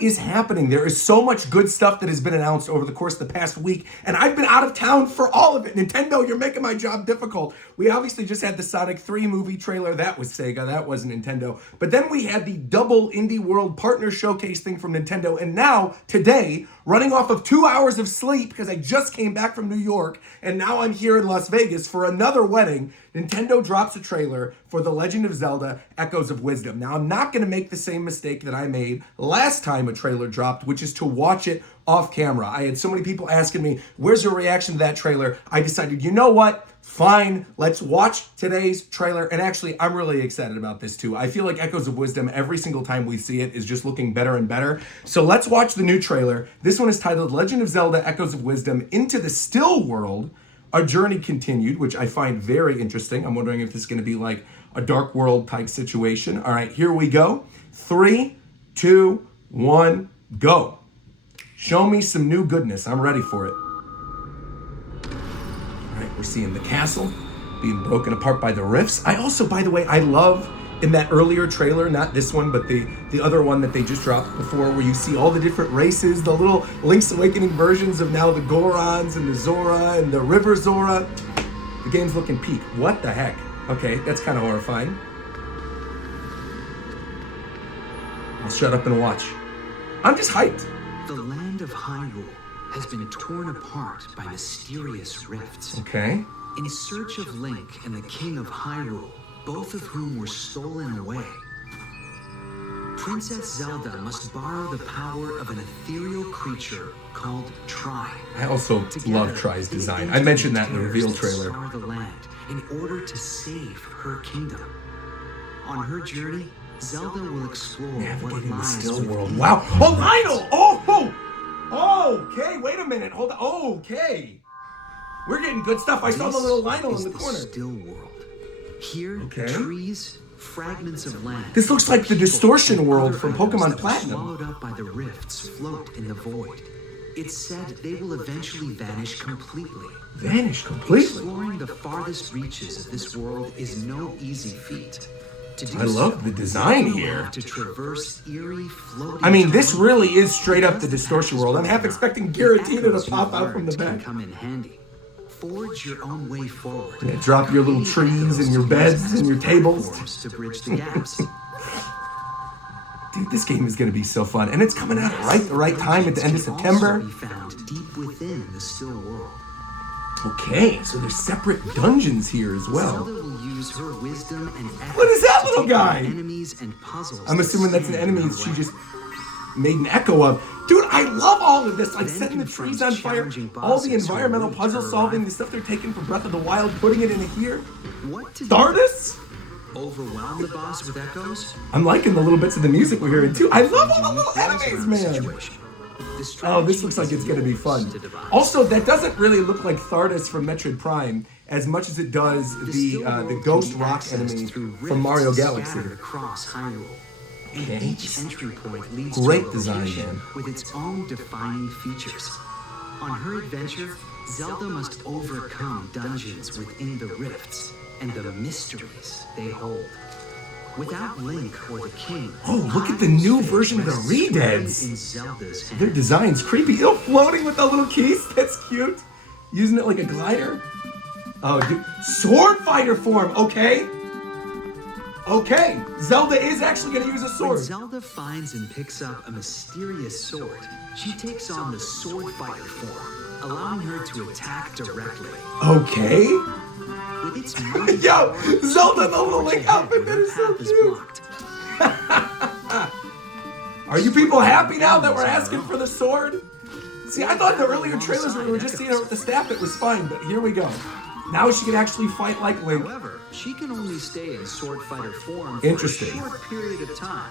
what is happening? There is so much good stuff that has been announced over the course of the past week, and I've been out of town for all of it. Nintendo, you're making my job difficult. We obviously just had the Sonic 3 movie trailer. That was Sega. That wasn't Nintendo. But then we had the double Indie World partner showcase thing from Nintendo, and now, today, running off of 2 hours of sleep because I just came back from New York, and now I'm here in Las Vegas for another wedding, Nintendo drops a trailer for The Legend of Zelda: Echoes of Wisdom. Now, I'm not going to make the same mistake that I made last time a trailer dropped, which is to watch it off camera. I had so many people asking me, where's your reaction to that trailer? I decided, you know what? Fine, let's watch today's trailer. And actually, I'm really excited about this too. I feel like Echoes of Wisdom, every single time we see it, is just looking better and better. So let's watch the new trailer. This one is titled Legend of Zelda: Echoes of Wisdom Into the Still World. A Journey Continued, which I find very interesting. I'm wondering if this is going to be like a Dark World type situation. All right, here we go. 3, 2, 1, go. Show me some new goodness. I'm ready for it. All right, we're seeing the castle being broken apart by the rifts. I also, by the way, I love in that earlier trailer, not this one, but the other one that they just dropped before, where you see all the different races, the little Link's Awakening versions of now the Gorons and the Zora and the River Zora. The game's looking peak. What the heck? Okay, that's kind of horrifying. I'll shut up and watch. I'm just hyped. The land of Hyrule has been torn apart by mysterious rifts. Okay. In search of Link and the King of Hyrule, both of whom were stolen away, Princess Zelda must borrow the power of an ethereal creature called Tri. I also love Tri's design. I mentioned that in the reveal trailer. The land in order to save her kingdom. On her journey, Zelda will explore what Navigating the lies still within. world. Wow. Oh, Lionel! Oh! Okay, wait a minute. Hold on. Okay. We're getting good stuff. I saw the little Lionel in the corner. Still world. Here, Okay. trees, fragments of land. This looks like the people, distortion and world other from items Pokemon that were Platinum. Swallowed up by the rifts float in the void. It's said they will eventually vanish completely. Vanish completely. Exploring the farthest reaches of this world is no easy feat. To do I love the design so, here. to traverse eerie floating. I mean, this terrain. really is straight up the Because distortion path is world. I'm half broken up, expecting the Giratina echoes to pop you've out from the learned can back. come in handy. Forge your own way forward. Yeah, drop your little trees and your beds and your tables. Platforms to bridge the gaps. Dude, this game is going to be so fun. And it's coming out at the right time at the end of Can September. also be found deep within the still world. Okay, so there's separate dungeons here as well. Zelda will use her wisdom and effort What is that to little take on guy? Enemies and puzzles. I'm that assuming that's an stand in enemy her she way. just made an echo of. Dude, I love all of this. Like Then setting the confronts trees on fire, challenging all the bosses who environmental await puzzle her solving, arrival. the stuff they're taking from Breath of the Wild, putting it into here. What to do? Stardust? Overwhelm the boss with echoes? I'm liking the little bits of the music we're hearing too. I love all the little enemies, man. Situation. The Oh, this strategy looks like it's is going to be yours fun. to devise. Also, that doesn't really look like Stardust from Metroid Prime as much as it does still the world Ghost can be Rock accessed enemy through from Mario rifts Galaxy. scattered across Hyrule. Okay. And each entry point leads Great to a design, location man. with its own defining features. On her adventure, Zelda must overcome dungeons within the rifts and the mysteries they hold. Without Link or the King, Oh, look at the new Hyrule's fate version of the rests squarely Redeads. in Zelda's Their hands. design's creepy. Oh, floating with the little keys. That's cute. Using it like a glider. Oh, dude. Sword fighter form. Okay. Okay. Zelda is actually going to use a When sword. Zelda finds and picks up a mysterious sword, she takes on the sword fighter form, allowing her to attack directly. Okay. With its mighty Yo, power, Zelda she in the little can Link forge outfit. ahead That when is her so path is cute. blocked. Are you people happy now that we're asking for the sword? See, I thought the earlier trailers where we were just seeing her with the staff, it was fine, but here we go. Now she can actually fight like Link. However, she can only stay in sword fighter form Interesting. for a short period of time.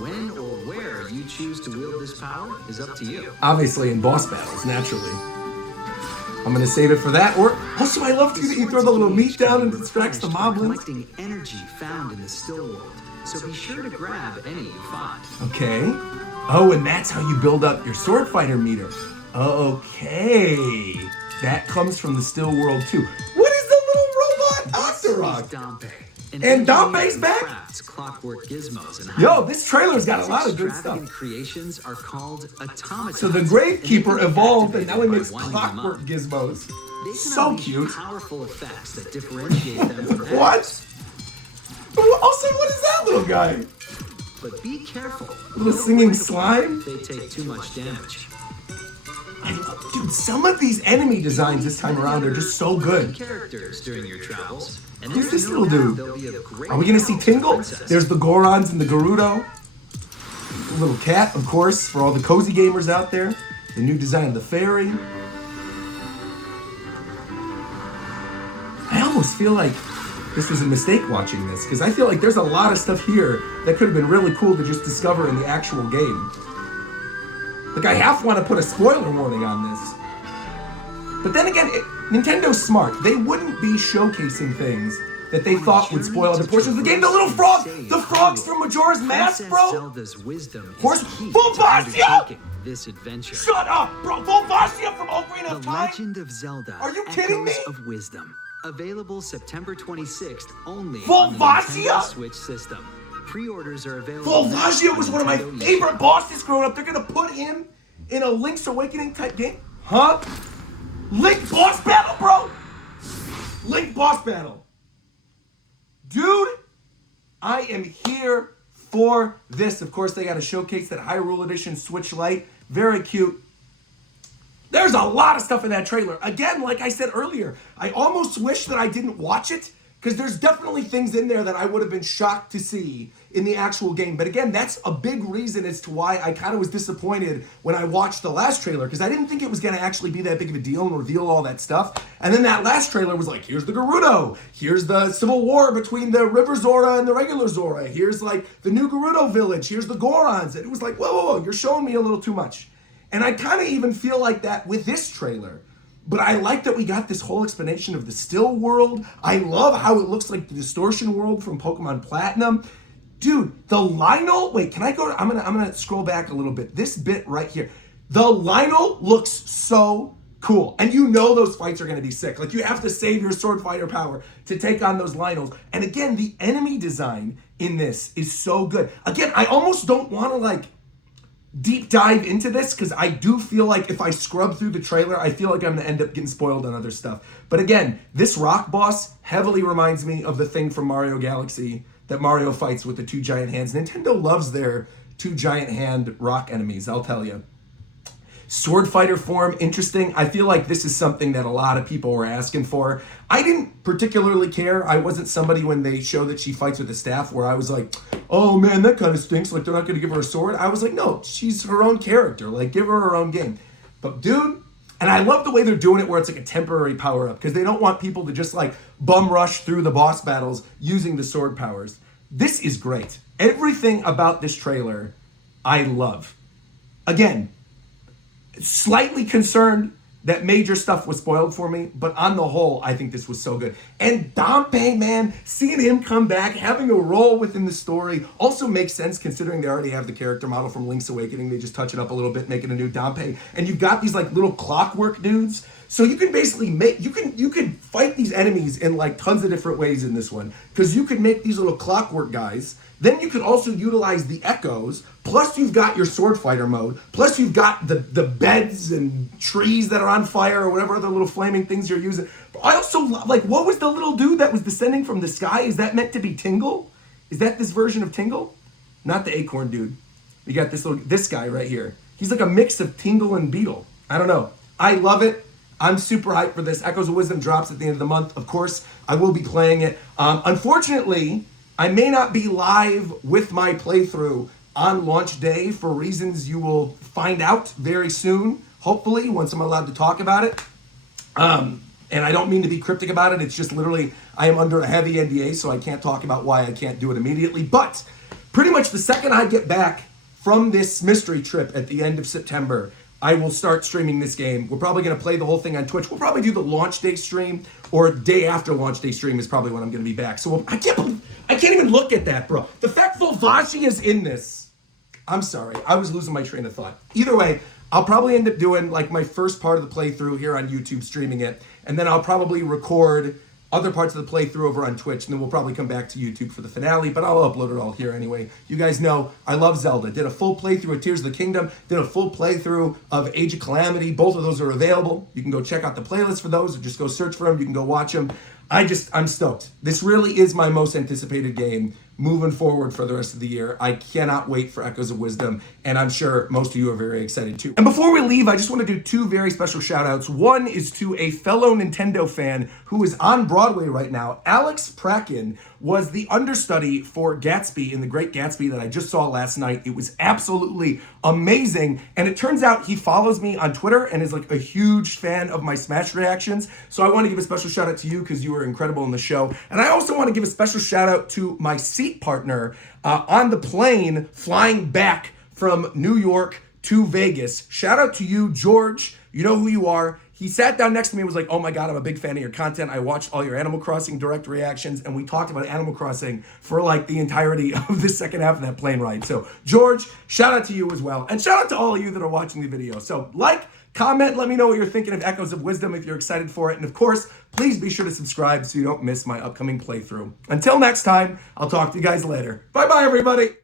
When or where you choose to wield this power is up to you. Obviously in boss battles, naturally. I'm gonna save it for that. Or also, I love too that you throw the little meat down and distracts the moblins. Collecting energy found in the still world, so be sure to grab any you find. Okay. Oh, and that's how you build up your sword fighter meter. Okay. That comes from the still world too. What is the little robot This is Octorok? Dompe, And Dompe's back? Crafts clockwork gizmos and Yo, this trailer's got a lot of good extravagant stuff. creations are called automatons. So the Gravekeeper evolved and now he makes clockwork gizmos. So cute. Powerful effects that differentiate them from What? others. Also, what is that little guy? But be careful. Little singing slime? They take too much damage. Dude, some of these enemy designs this time around are just so good. Characters during your travels. And Who's there's this no little doubt dude? there'll be a great Are we gonna see help for Tingle? Princess. There's the Gorons and the Gerudo. The little cat, of course, for all the cozy gamers out there. The new design of the fairy. I almost feel like this was a mistake watching this, because I feel like there's a lot of stuff here that could have been really cool to just discover in the actual game. Like, I half want to put a spoiler warning on this. But then again, Nintendo's smart. They wouldn't be showcasing things that they thought would spoil other portions of the game. The little frog! The frogs from Majora's Mask, Princess bro! Zelda's wisdom is Horse- key Full to Vastia! undertaking this adventure. Shut up, bro! Volvagia from Ocarina The of Time? Legend of Zelda. Are you kidding me? Echoes of Wisdom. Available September 26th only Full on the Vastia? Nintendo Switch system. Pre-orders are available. Volvagia was one of my Nintendo favorite bosses growing up. They're gonna put him in a Link's Awakening type game? Huh? Link boss battle, bro! Link boss battle. Dude, I am here for this. Of course, they got to showcase that Hyrule Edition Switch Lite. Very cute. There's a lot of stuff in that trailer. Again, like I said earlier, I almost wish that I didn't watch it, because there's definitely things in there that I would have been shocked to see in the actual game. But again, that's a big reason as to why I kind of was disappointed when I watched the last trailer, because I didn't think it was going to actually be that big of a deal and reveal all that stuff. And then that last trailer was like, here's the Gerudo, here's the civil war between the River Zora and the regular Zora, here's like the new Gerudo village, here's the Gorons. And it was like, whoa, you're showing me a little too much. And I kind of even feel like that with this trailer. But I like that we got this whole explanation of the still world. I love how it looks like the distortion world from Pokemon Platinum. Dude, the Lionel, wait, can I go to, I'm gonna scroll back a little bit. This bit right here. The Lionel looks so cool. And you know those fights are gonna be sick. Like, you have to save your sword fighter power to take on those Lionels. And again, the enemy design in this is so good. Again, I almost don't wanna like deep dive into this, because I do feel like if I scrub through the trailer, I feel like I'm gonna end up getting spoiled on other stuff. But again, this rock boss heavily reminds me of the thing from Mario Galaxy that Mario fights with the two giant hands. Nintendo loves their two giant hand rock enemies, I'll tell you. Sword fighter form, interesting. I feel like this is something that a lot of people were asking for. I didn't particularly care. I wasn't somebody when they show that she fights with a staff where I was like, oh man, that kind of stinks. Like, they're not going to give her a sword. I was like, no, she's her own character. Like, give her her own game. But dude, and I love the way they're doing it where it's like a temporary power up, because they don't want people to just like bum rush through the boss battles using the sword powers. This is great. Everything about this trailer, I love. Again, slightly concerned that major stuff was spoiled for me, but on the whole, I think this was so good. And Dompe, man, seeing him come back, having a role within the story, also makes sense considering they already have the character model from Link's Awakening. They just touch it up a little bit, make it a new Dompe. And you've got these like little clockwork dudes. So you can basically make, you can fight these enemies in like tons of different ways in this one, because you could make these little clockwork guys. Then you could also utilize the echoes, plus you've got your sword fighter mode, plus you've got the beds and trees that are on fire or whatever other little flaming things you're using. But I also love, like, what was the little dude that was descending from the sky? Is that meant to be Tingle? Is that this version of Tingle? Not the acorn dude. We got this guy right here. He's like a mix of Tingle and Beetle. I don't know. I love it. I'm super hyped for this. Echoes of Wisdom drops at the end of the month. Of course, I will be playing it. Unfortunately, I may not be live with my playthrough on launch day for reasons you will find out very soon, hopefully, once I'm allowed to talk about it. And I don't mean to be cryptic about it. It's just literally, I am under a heavy NDA, so I can't talk about why I can't do it immediately. But pretty much the second I get back from this mystery trip at the end of September, I will start streaming this game. We're probably going to play the whole thing on Twitch. We'll probably do the launch day stream, or day after launch day stream is probably when I'm going to be back. So I can't even look at that, bro. The fact Volvagia is in this, I'm sorry. I was losing my train of thought. Either way, I'll probably end up doing like my first part of the playthrough here on YouTube, streaming it. And then I'll probably record other parts of the playthrough over on Twitch, and then we'll probably come back to YouTube for the finale, but I'll upload it all here anyway. You guys know I love Zelda. Did a full playthrough of Tears of the Kingdom, did a full playthrough of Age of Calamity. Both of those are available. You can go check out the playlist for those, or just go search for them. You can go watch them. I'm stoked. This really is my most anticipated game moving forward for the rest of the year. I cannot wait for Echoes of Wisdom, and I'm sure most of you are very excited too. And before we leave, I just want to do two very special shout outs. One is to a fellow Nintendo fan who is on Broadway right now. Alex Prakin was the understudy for Gatsby in The Great Gatsby that I just saw last night. It was absolutely amazing, and it turns out he follows me on Twitter and is like a huge fan of my Smash reactions. So I want to give a special shout out to you because you were incredible in the show. And I also want to give a special shout out to my seat partner on the plane flying back from New York to Vegas. Shout out to you, George. You know who you are. He sat down next to me and was like, oh my God, I'm a big fan of your content. I watched all your Animal Crossing direct reactions, and we talked about Animal Crossing for like the entirety of the second half of that plane ride. So George, shout out to you as well. And shout out to all of you that are watching the video. So comment, let me know what you're thinking of Echoes of Wisdom if you're excited for it. And of course, please be sure to subscribe so you don't miss my upcoming playthrough. Until next time, I'll talk to you guys later. Bye-bye, everybody.